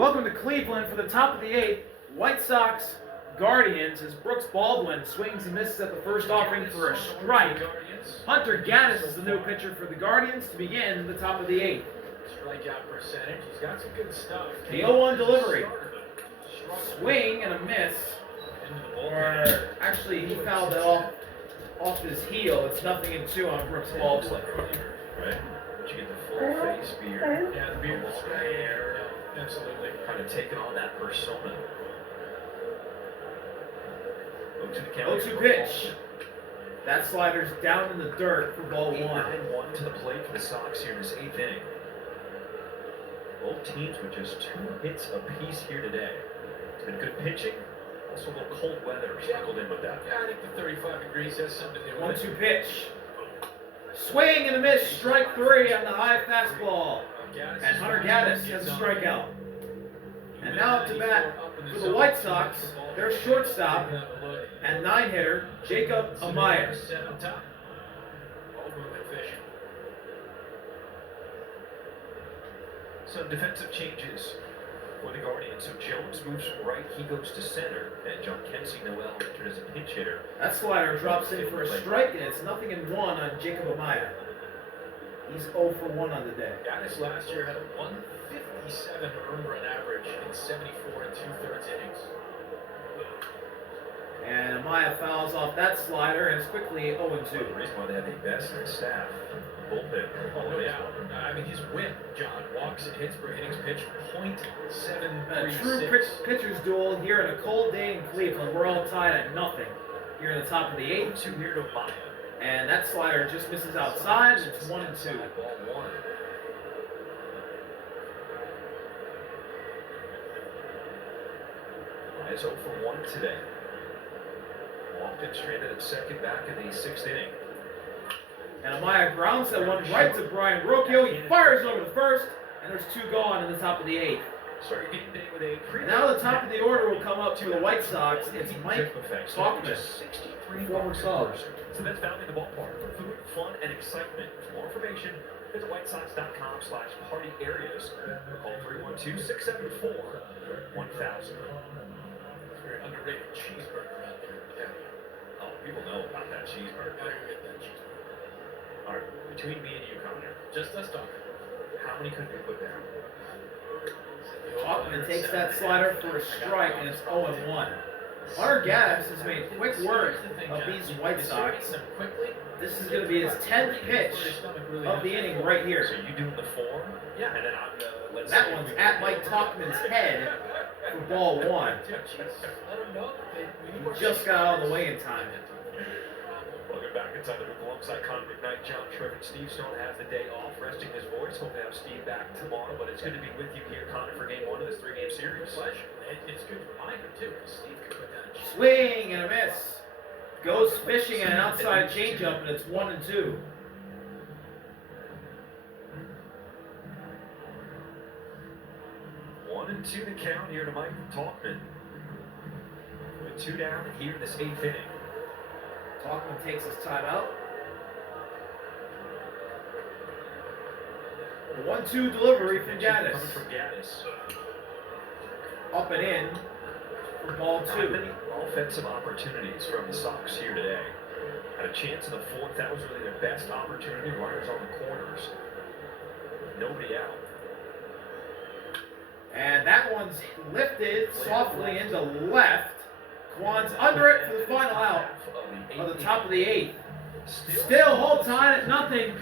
Welcome to Cleveland for the top of the eighth. White Sox Guardians as Brooks Baldwin swings and misses at the first offering for a strike. Hunter Gaddis is the new pitcher for the Guardians to begin the top of the eighth. Strikeout percentage, he's got some good stuff. The 0-1 delivery. Swing and a miss. Or actually, he fouled it off his heel. It's 0-2 on Brooks Baldwin. Right? But you get the full face beard. Yeah, the beard was there. Absolutely. Kind of taking on that persona. 0-2 pitch. That slider's down in the dirt for ball 1. 9-1 to the plate for the Sox here in this 8th inning. Both teams with just 2 hits apiece here today. It's been good pitching. Also a little cold weather sprinkled in with that. Yeah, I think the 35 degrees has something to do with it. 1-2 pitch. Swing and a miss. Strike 3 on the high fastball. And Hunter Gaddis has a strikeout. And now up to bat for the White Sox, their shortstop and 9-hitter, Jacob Amaya. Some defensive changes for the Guardians. So Jones moves from right, he goes to center, and John Kensey Noel entered as a pinch hitter. That slider drops in for a strike, and it's 0-1 on Jacob Amaya. He's 0 for 1 on the day. Gaddis last year had a 157 earned run average in 74 and 2/3 innings. And Amaya fouls off that slider, and it's quickly 0-2. The reason why they have the best staff bullpen. Oh, no doubt. I mean, his whip, John, walks and hits per innings pitched .736. A true pitcher's duel here in a cold day in Cleveland. We're all tied at 0 here in the top of the 8th. 2 here to Amaya. And that slider just misses outside. It's 1-2. Ball 1. It's 0 for 1 today. Walked in stranded at second back in the 6th inning. And Amaya grounds that one right to Brian Rocchio. He fires over the first, and there's 2 gone in the top of the 8th. And now the top of the order will come up to the White Sox. It's Mike Talkman, former sub. So that's found in the ballpark for food, fun, and excitement. For more information, visit whitesox.com/party areas. Call 312-674-1000. Very underrated cheeseburger out there. Yeah. Oh, people know about that cheeseburger. I get that cheeseburger. All right, between me and you, Connor, just us talking. How many could we put down? Talkman takes that slider for a strike, and it's 0-1. Hunter Gaddis has made quick work of these White Sox. This is going to be his 10th pitch of the inning right here. So you doing the form? Yeah, and then I'm that one's at Mike Talkman's head for ball 1. He just got out of the way in time. Welcome back inside the room alongside Connor McKnight, John Trevor, and Steve Stone has the day off, resting his voice. Hope to have Steve back tomorrow, but it's good to be with you here, Connor, for game 1 of this 3-game series. Pleasure. It's a good reminder, too, because Steve could put down a swing and a miss. Goes fishing and an outside changeup, and it's 1-2. One and 2 to count here to Mike Talkman. With 2 down here in this 8th inning. Talkman takes his timeout. The 1-2 delivery from Gaddis. Coming from Gaddis. Up and in for ball 2. Many offensive opportunities from the Sox here today. Had a chance in the 4th. That was really their best opportunity. Runners on the corners. Nobody out. And that one's lifted softly into left. Kwan's under it for the final out of the top of the 8th. Still hold tied at 0.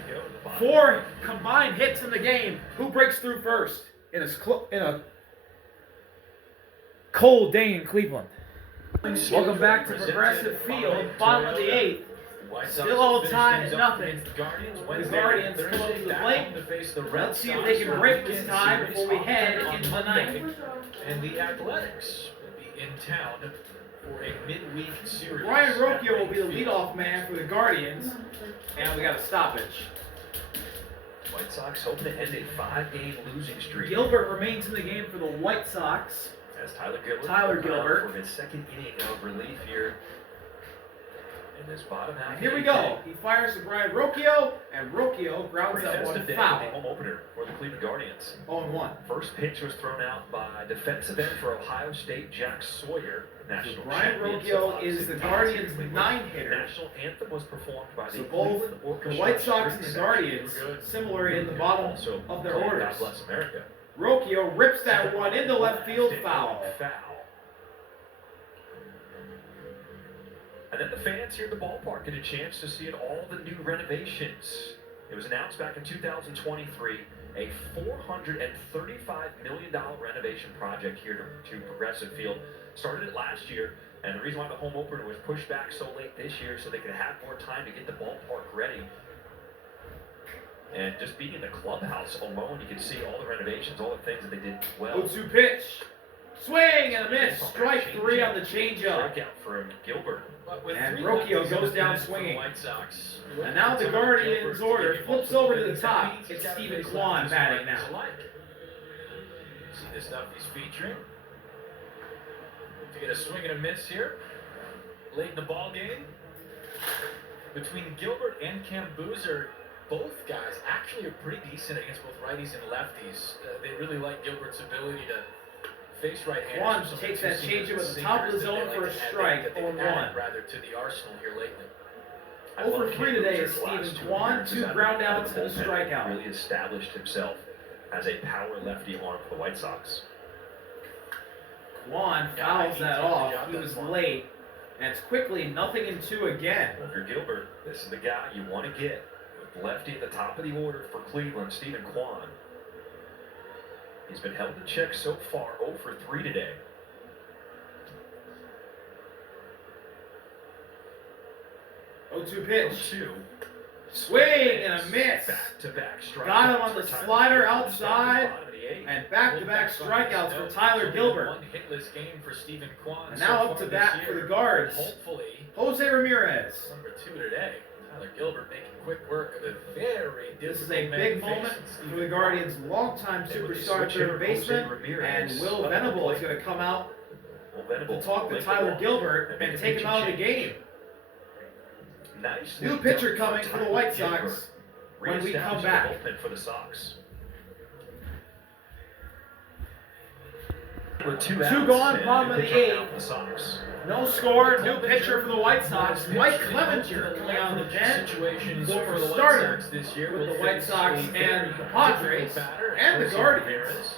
4 combined hits in the game. Who breaks through first in a cold day in Cleveland? Welcome back to Progressive Field, bottom of the 8th. Still all tied at 0. The Guardians come up to the plate. Let's see if they can break this tie before we head into the 9th. And the Athletics will be in town for a midweek series. Brian Rocchio will be the leadoff man for the Guardians, and we got a stoppage. White Sox hope to end a 5-game losing streak. Gilbert remains in the game for the White Sox. As Tyler Gilbert for his 2nd inning of relief here in this bottom half. And here we go. He fires to Brian Rocchio, and Rocchio grounds that one foul. Home opener for the Cleveland Guardians. 0-1. First pitch was thrown out by defensive end for Ohio State, Jack Sawyer. So Brian Rocchio is the Guardians' 9-hitter. National anthem was performed by So both the White Sox and the Guardians, similar in the bottom of their orders. God bless America. Rocchio rips that one into left field, foul. And then the fans here at the ballpark get a chance to see all the new renovations. It was announced back in 2023, a $435 million renovation project here to Progressive Field. Started it last year, and the reason why the home opener was pushed back so late this year so they could have more time to get the ballpark ready. And just being in the clubhouse alone, you can see all the renovations, all the things that they did well. 0-2 pitch. Swing and a miss. Strike 3 on the changeup. Strikeout from Gilbert. And Rocchio goes down swinging. White Sox. And now the Guardians' order flips over to the top. It's Stephen Kwan batting now. See the stuff he's featuring. To get a swing and a miss here. Late in the ball game. Between Gilbert and Cam Boozer, both guys actually are pretty decent against both righties and lefties. They really like Gilbert's ability to face right-handers. Kwan takes that changeup at the top of the zone for a strike, 0-1. Rather to the arsenal here lately. 0-3 today is Stephen Kwan, 2 groundouts and a strikeout. Really established himself as a power lefty arm for the White Sox. Kwan fouls that off. He was late, and it's quickly 0-2 again. Well, if you're Gilbert, this is the guy you want to get. With lefty at the top of the order for Cleveland, Stephen Kwan. He's been held in check so far, 0-3 today. 0-2 pitch. 0-2. Swing and a miss. Back-to-back strikeouts. Got him on the for slider Tyler outside. And back-to-back strikeouts for Tyler Gilbert. One hitless game for Stephen Kwan. And now up to bat for the Guards. Hopefully, Jose Ramirez. number 2 today. Tyler Gilbert making quick work of a very difficult. This is a big moment for the Guardians' longtime superstar third baseman, and Will Venable is going to come out to talk to Tyler Gilbert and take him out of the game. Nice New pitcher coming for the White Sox when we come back. For the Sox. Two gone, bottom of the 8th. The Sox. No score, new pitcher for the White Sox. Mike Clevenger coming out of the bench. Situations Former for the starter White Sox this year with will the White face Sox a and very the Padres batter, and the Jose Guardians. Ramirez.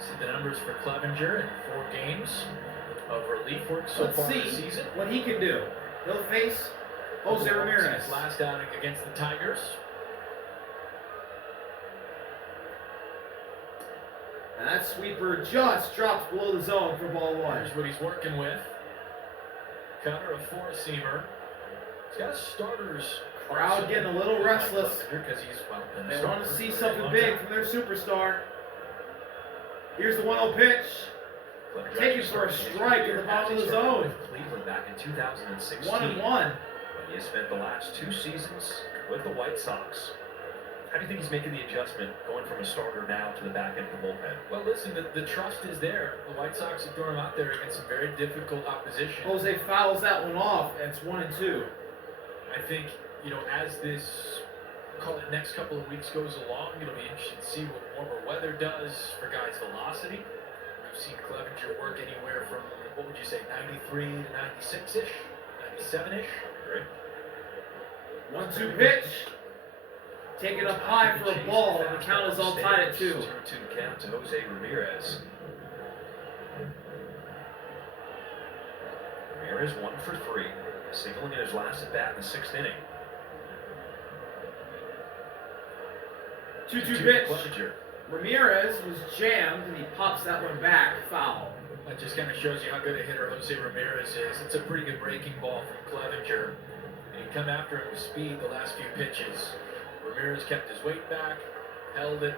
See the numbers for Clevenger in 4 games of relief work so Let's far see this season. what he can do. He'll face Jose Ramirez. His last outing against the Tigers. And that sweeper just drops below the zone for ball 1. Here's what he's working with. Cutter, a 4-seamer. He's got a starter's Crowd getting a little restless. Because he's, well, been a They starter want to for see a very something long big time. from their superstar. Here's the 1-0 pitch. Taken for a strike in the bottom of the zone. Cleveland back in 2016. 1-1. He has spent the last 2 seasons with the White Sox. How do you think he's making the adjustment going from a starter now to the back end of the bullpen? Well, listen, the trust is there. The White Sox have thrown him out there against some very difficult opposition. Jose fouls that one off, and it's 1-2. I think, as this, call it next couple of weeks goes along, it'll be interesting to see what warmer weather does for guys' velocity. We've seen Clevenger work anywhere from, what would you say, 93 to 96-ish, 97-ish. Right. 1-2 pitch. Taken up high for a ball, and the count is all tied at 2. 2-2 count to Jose Ramirez. Ramirez 1 for 3, singling in his last at bat in the 6th inning. 2-2 pitch. Clevenger. Ramirez was jammed, and he pops that one back. Foul. That just kind of shows you how good a hitter Jose Ramirez is. It's a pretty good breaking ball from Clevenger. And he come after him with speed the last few pitches. Ramirez kept his weight back, held it,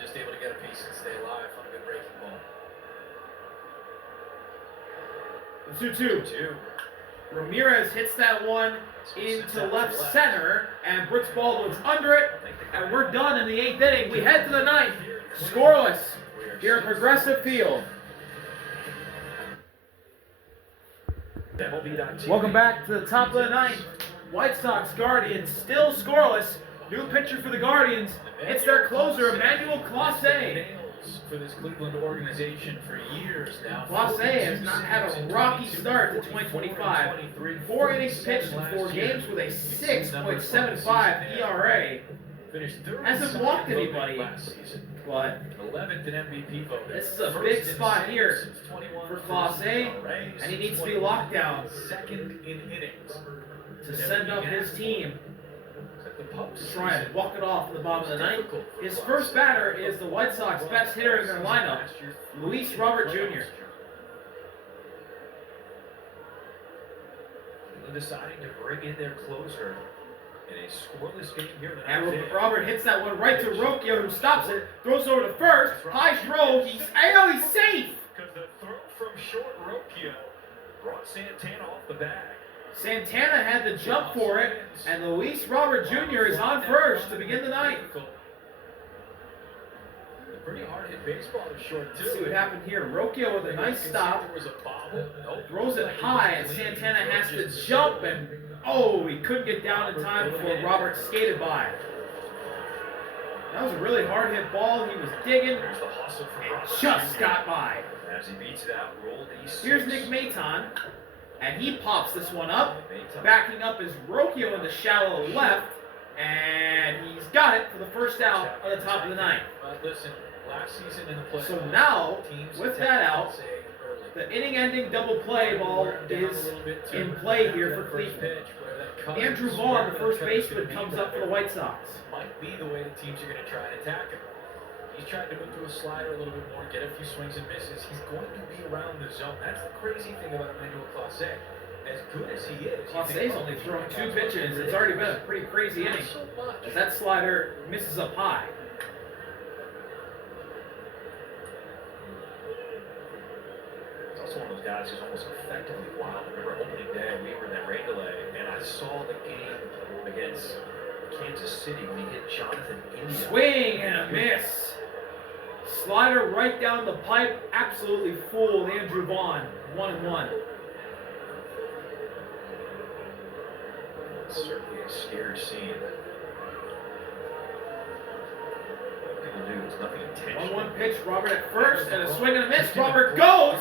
just able to get a piece and stay alive on a good breaking ball. The 2-2. Ramirez hits that one into left center, and Brooks Baldwin's under it, and we're done in the 8th inning. We head to the 9th, scoreless here at Progressive Field. MLB.TV. Welcome back to the top of the ninth. White Sox Guardians still scoreless. New pitcher for the Guardians. It's their closer, Emmanuel Clase. For this Cleveland organization for years now. Clase has not had a rocky start to 2025. 4 innings pitched in 4 games with a 6.75 ERA. Hasn't blocked anybody, but 11th in MVP voting. this is a big spot here for Clase, and he needs to be locked down Second in innings. to send up his team to try and walk it off in the bottom of the ninth. His first batter is the White Sox best hitter in their lineup, Luis Robert Jr. Deciding to bring in their closer in a scoreless game here tonight. And Robert hits that one right to Rocchio, who stops it, throws over to first, high throw, he's safe! Because the throw from short Rocchio brought Santana off the bag. Santana had to jump for it, and Luis Robert Jr. is on first to begin the ninth. Pretty hard hit baseball to short too. Let's see what happened here. Rocchio with a nice stop, throws it high, and Santana has to jump, and he couldn't get down in time before Robert skated by. That was a really hard hit ball. He was digging, just got by. As he beats it out, rolled east. Here's Nick Maton, and he pops this one up. Backing up is Rocchio in the shallow left, and he's got it for the first out on the top of the ninth. Listen, last season in the playoffs. So now, with that out, the inning-ending double play ball is in play here for Cleveland. Andrew Vaughn, the first baseman, comes up for the White Sox. Might be the way the teams are going to try and attack him. He's trying to move to a slider a little bit more, get a few swings and misses. He's going to be around the zone. That's the crazy thing about Emmanuel Clase. As good as he is, Clase's only thrown 2 pitches. It's already been a pretty crazy inning, as that slider misses up high. He's also one of those guys who's almost effectively wild. I remember opening day, we were in that rain delay, and I saw the game against Kansas City when he hit Jonathan India. Swing and a miss. Slider right down the pipe, absolutely fooled Andrew Vaughn. 1-1. Certainly a scary scene. What people do is nothing intentional. 1-1 pitch, Robert at first, and a swing and a miss. Robert goes,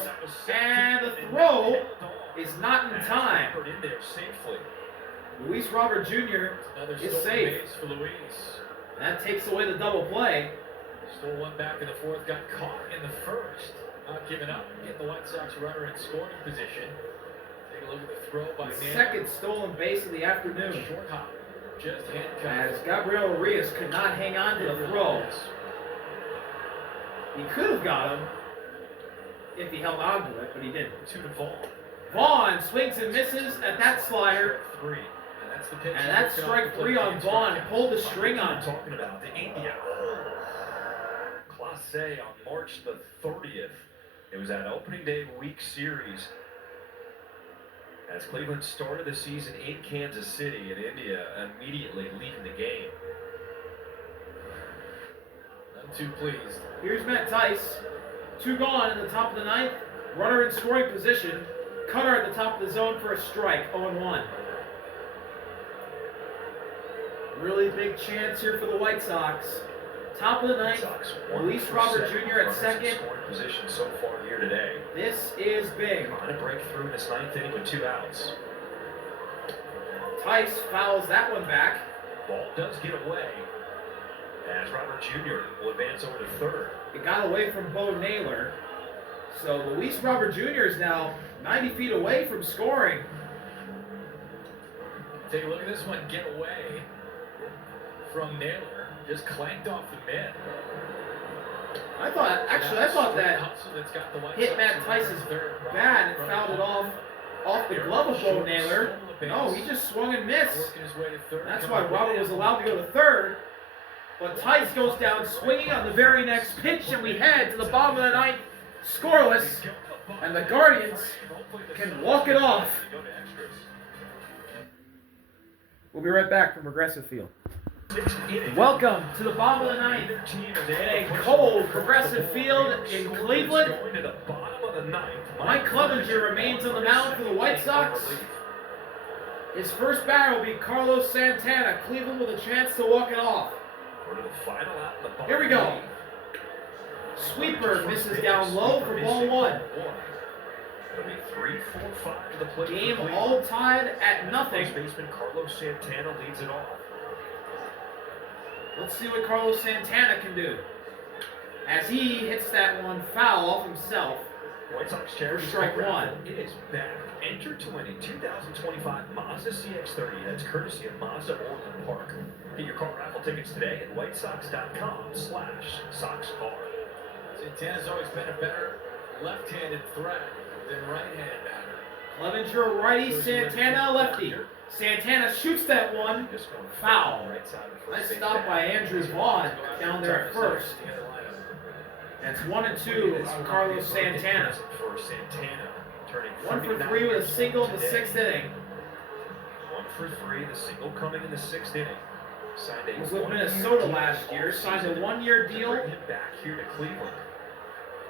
and the throw is not in time. In there safely. Luis Robert Jr. is safe. For Luis. That takes away the double play. Stole one back in the fourth, got caught in the first. Not giving up, getting the White Sox runner in scoring position. Take a look at the throw by The Nana. second stolen base of the afternoon, Short hop, just handcuffed. as Gabriel Arias could not hang on to the throw. He could have got him if he held on to it, but he didn't. 2 to Vaughn. Vaughn swings and misses at that slider, 3. And that's the pitch. and that's strike 3 on Vaughn. Pulled the string on I'm talking about the India. Clase on March the 30th. It was that opening day week series. As Cleveland started the season in Kansas City, and India immediately leaving the game. Not too pleased. Here's Matt Tice. 2 gone in the top of the ninth. Runner in scoring position. Cutter at the top of the zone for a strike. 0-1. Really big chance here for the White Sox. Top of the ninth. Luis Robert Jr. at second. Scoring position so far here today. This is big. Trying to break through in this ninth inning with 2 outs. Tice fouls that one back. Ball does get away. As Robert Jr. will advance over to third. It got away from Bo Naylor. So Luis Robert Jr. is now 90 feet away from scoring. Take a look at this one. Get away from Naylor. Just clanked off the mid. I thought that hit Matt Tice's bat and fouled it off the glove of Bo Naylor. No, he just swung and missed. That's why Robert was allowed to go to third. But Tice goes down swinging on the very next pitch, and we head to the bottom of the ninth, scoreless, and the Guardians can walk it off. We'll be right back from Progressive Field. Welcome to the bottom of the ninth in a cold Progressive Field in Cleveland. the ninth. Mike Clevenger remains on the mound for the White Sox. His first batter will be Carlos Santana. Cleveland with a chance to walk it off. Here we go. Sweeper misses down low for ball one. Game all tied at nothing. First baseman Carlos Santana leads it off. Let's see what Carlos Santana can do. As he hits that one foul off himself. White Sox charity strike one. It is back. Enter to win a 2025 Mazda CX-30 that's courtesy of Mazda Orland Park. Get your car raffle tickets today at whitesox.com/SoxCar. Santana's always been a better left-handed threat than right-handed batter. Clevenger righty, Santana lefty. Santana shoots that one. Foul. Nice stop by Andrew Vaughn down there at first. That's 1-2 on Carlos Santana. 1 for 3 with a single in the 6th inning. 1 for 3, the single coming in the 6th inning. He was with Minnesota last year, signed a 1-year deal Bring him back here to Cleveland.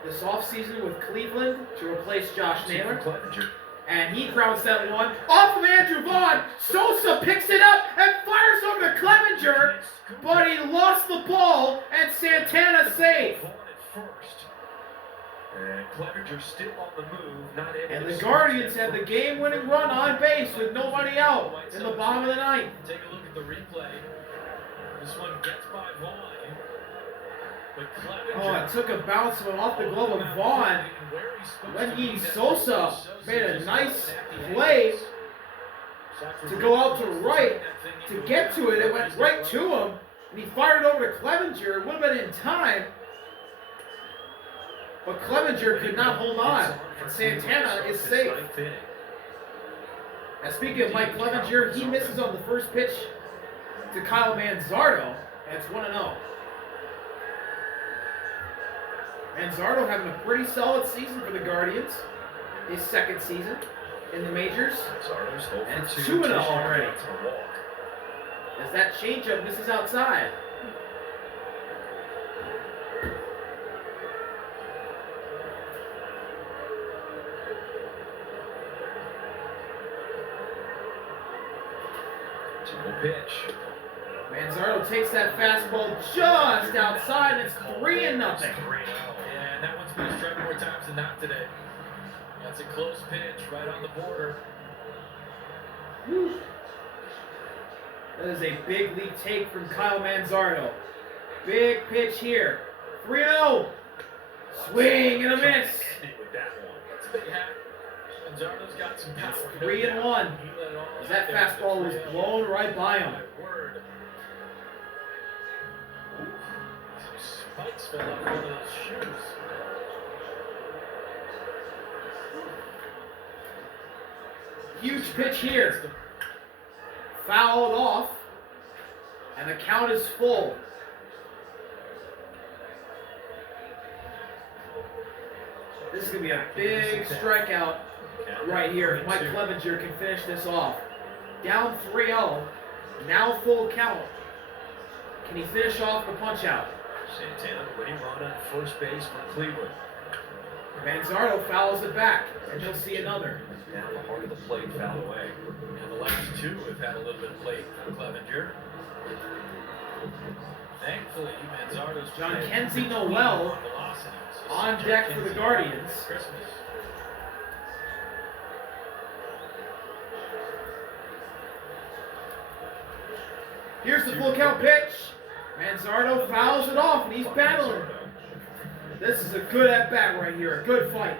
this offseason with Cleveland to replace Josh Naylor. Clevenger. And he grounds that one off of Andrew Vaughn. Sosa picks it up and fires over to Clevenger, but he lost the ball and Santana saved. First. And Clevenger still on the move, not able And to the Guardians had the game-winning run on base with nobody out in the bottom of the ninth. Take a look at the replay. This one gets by Vaughn. But Clevenger, Oh, it took a bounce one off the glove of Vaughn. Lenny Sosa made a nice play to go out to right. To get to it, it went right to him. And he fired it over to Clevenger. It would have been in time. But Clevenger could not hold on. And Santana is safe. And speaking of Mike Clevenger, he misses on the first pitch to Kyle Manzardo. And it's 1-0. Manzardo having a pretty solid season for the Guardians. His second season in the majors. And it's 2-0 already. As that changeup misses outside. Pitch. Manzardo takes that fastball just outside, and it's 3-0. Yeah, and that one's been a strike more times than not today. That's a close pitch right on the border. Whew. That is a big lead take from Kyle Manzardo. Big pitch here. 3-0. Swing and a miss. It's a big hat. Manzardo's got some power. 3-1. As that fastball was blown right by him. Spikes fell off one of those shoes. Huge pitch here. Fouled off. And the count is full. This is going to be a big strikeout right here. If Mike Clevenger can finish this off. Down 3-0. Now full count. Can he finish off the punch out? Santana winning run on first base for Cleveland. Manzardo fouls it back, and he'll see another. Down the heart of the plate, foul away. And the last two have had a little bit late for Clevenger. Thankfully, Manzardo's John Kenzie Noel on deck for the Guardians. Here's the full count pitch. Manzardo fouls it off, and he's battling. This is a good at-bat right here, a good fight.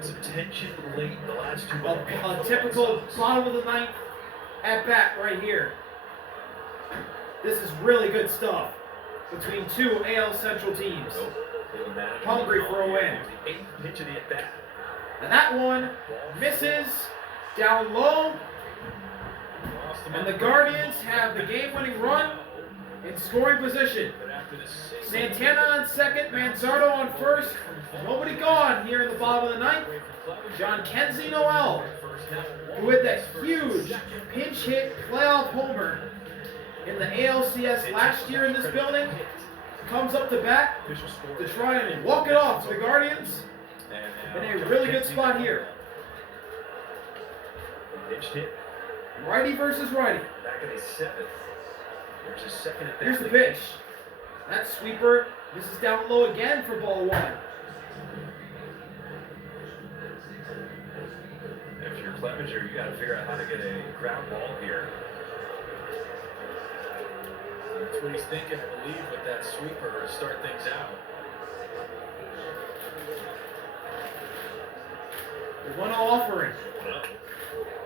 Some tension late in the last two. A typical bottom of the ninth at-bat right here. This is really good stuff between two AL Central teams. Hungry for a win. The 8th pitch of the at-bat. And that one misses down low. And the Guardians have the game-winning run in scoring position. Santana on second, Manzardo on first. Nobody gone here in the bottom of the ninth. John Kenzie Noel, who hit that huge pinch hit playoff homer in the ALCS last year in this building, comes up to bat Official score. to try and walk it off to the Guardians. In a really good spot here. Pitched hit. Righty versus righty. Back in the seventh. There's a second at bat. Here's the pitch. That sweeper. This is down low again for ball one. If you're Clevenger, you got to figure out how to get a ground ball here. That's what he's thinking, I believe, with that sweeper to start things out. The 1-0 offering.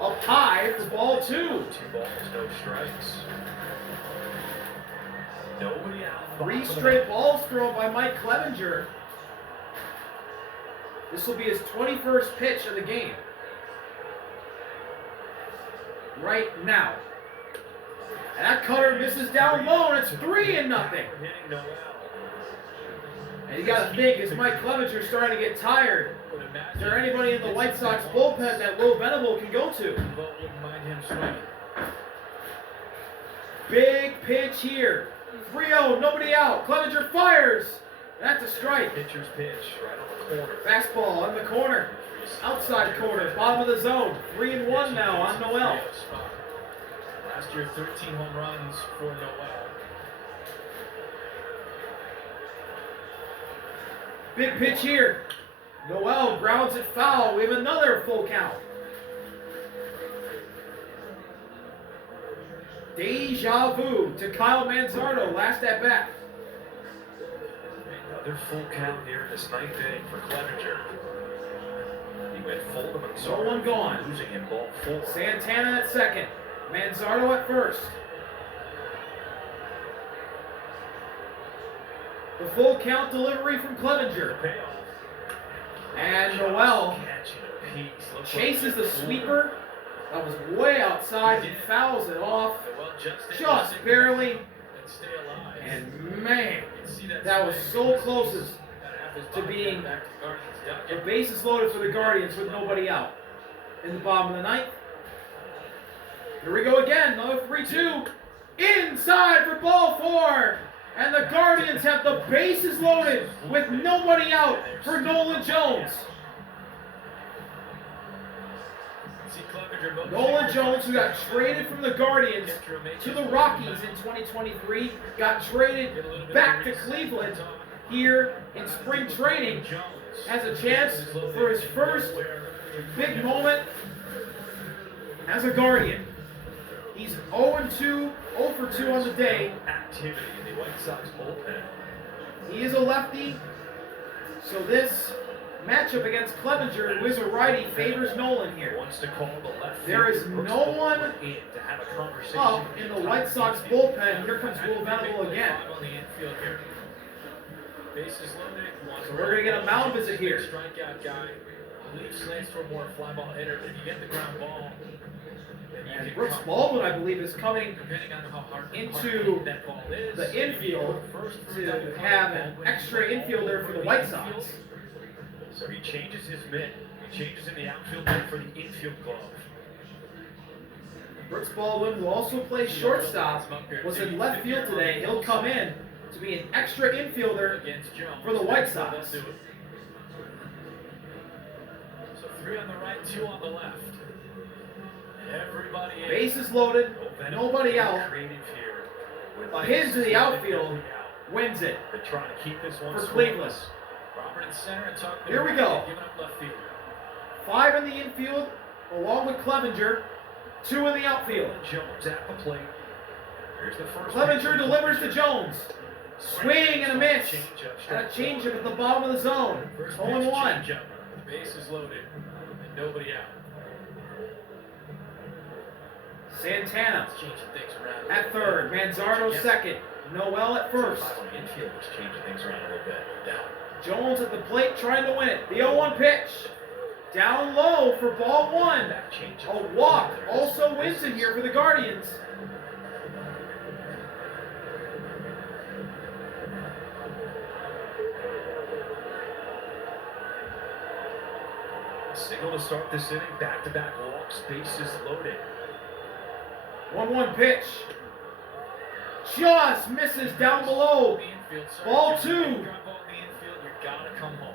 Up high for ball two. 2 balls, no strikes. Nobody out. 3 straight balls thrown by Mike Clevenger. This will be his 21st pitch of the game. Right now. And that cutter misses down low, and it's 3-0. Hitting no out. And you got to think, is Mike Clevenger starting to get tired? Is there anybody in the White Sox bullpen that Will Venable can go to? Wouldn't mind him swinging. Big pitch here. 3-0, nobody out. Clevenger fires. That's a strike. Pitcher's pitch right on the corner. Fastball in the corner. Outside corner, bottom of the zone. 3-1 now on Noel. Last year, 13 home runs for Noel. Big pitch here. Noel grounds it foul. We have another full count. Deja vu to Kyle Manzardo, last at bat. Another full count here in this 9th inning for Clevenger. He went full to Manzardo. No one gone. Losing in ball 4. Santana at second. Manzardo at first. The full count delivery from Clevenger. Payoff. And Noel chases the sweeper. That was way outside. He fouls it off. Just barely. And stay alive. And man, that was so close to being the bases loaded for the Guardians with nobody out. In the bottom of the ninth. Here we go again. Another 3-2. Inside for ball 4. And the Guardians have the bases loaded with nobody out for Nolan Jones. Nolan Jones, who got traded from the Guardians to the Rockies in 2023, got traded back to Cleveland here in spring training, has a chance for his first big moment as a Guardian. He's 0-2, 0 for 2 on the day. Activity in the White Sox bullpen. He is a lefty, so this matchup against Clevenger, who is a righty, favors Nolan here. Wants to call the left. There is no one up in the White Sox bullpen. Here comes Will Venable again. So we're going to get a mound visit here. Strikeout guy. I believe slants for more fly ball hitter. If you get the ground ball, and Brooks Baldwin, I believe, is coming into the infield to have an extra infielder for the White Sox. So he changes his mitt. He changes in the outfield mitt for the infield glove. Brooks Baldwin, who also plays shortstop, was in left field today. He'll come in to be an extra infielder for the White Sox. So 3 on the right, 2 on the left. Everybody in. Bases loaded, nobody out. A hit to the outfield wins it They're trying to keep this one for Cleveland. Robert in center and Tuck. Here we go. Giving up left field. 5 in the infield, along with Clevenger. 2 in the outfield. Jones at the plate. Here's the first. Clevenger delivers to Jones. Swing and a miss. And a changeup at the bottom of the zone. 0-1. Bases loaded and nobody out. Santana Changing things around. at third. Manzardo second. Noel at first. Infielders changing things around a little bit. Jones at the plate trying to win it. The 0-1 pitch. Down low for ball 1. A walk also wins it here for the Guardians. Single to start this inning. Back-to-back walks. Bases loaded. 1-1 pitch. Just misses down below infield, sir. Ball If you two. get a ground ball in the infield, you gotta come home.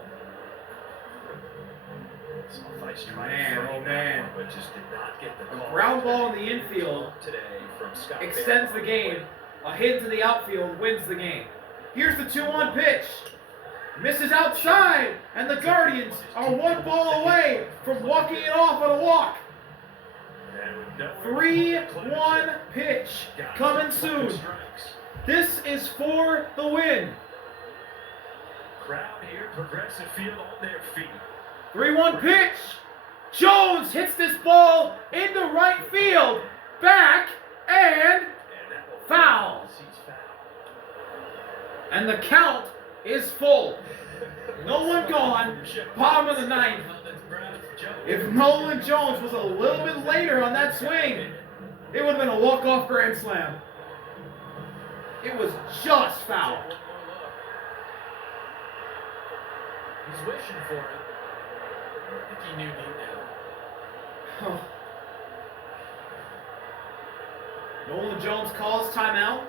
Somebody's Man, trying to oh frame man. that one, but just did not get the call. Ground ball in the infield today from Scott extends the Barrett. game. A hit to the outfield wins the game. Here's the 2-1 pitch. Misses outside, and the Guardians are one ball away from walking it off on a walk. 3-1 pitch coming soon. This is for the win. Crowd here, Progressive Field on their feet. 3-1 pitch. Jones hits this ball into right field. Back and foul. And the count is full. No one gone. Bottom of the ninth. If Nolan Jones was a little bit later on that swing, it would have been a walk-off grand slam. It was just foul. He's wishing for it. I think he knew deep down. Nolan Jones calls timeout.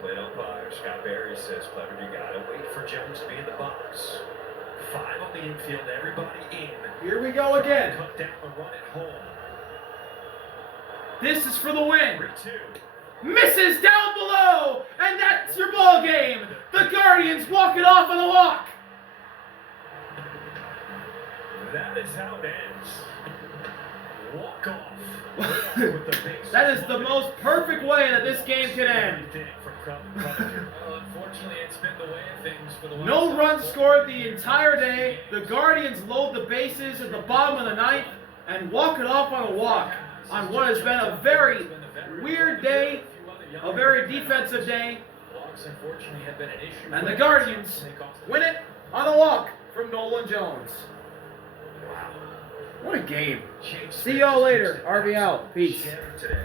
Plate umpire Scott Barry says, Clever, you gotta wait for Jones to be in the box. 5 on the infield, everybody in. Here we go again. Cut down the run at home. This is for the win. 3-2. Misses down below, and that's your ball game. The Guardians walk it off on the walk. That is how it ends. Walk off. That is the most perfect way that this game can end. Well, unfortunately, it's been the way of things for the White No Sox. runs scored the entire day. The Guardians load the bases at the bottom of the ninth and walk it off on a walk on what has been a very weird day, a very defensive day. Walks, unfortunately, have been an issue. And the Guardians win it on a walk from Nolan Jones. What a game. See y'all later. RV out. Peace. Today.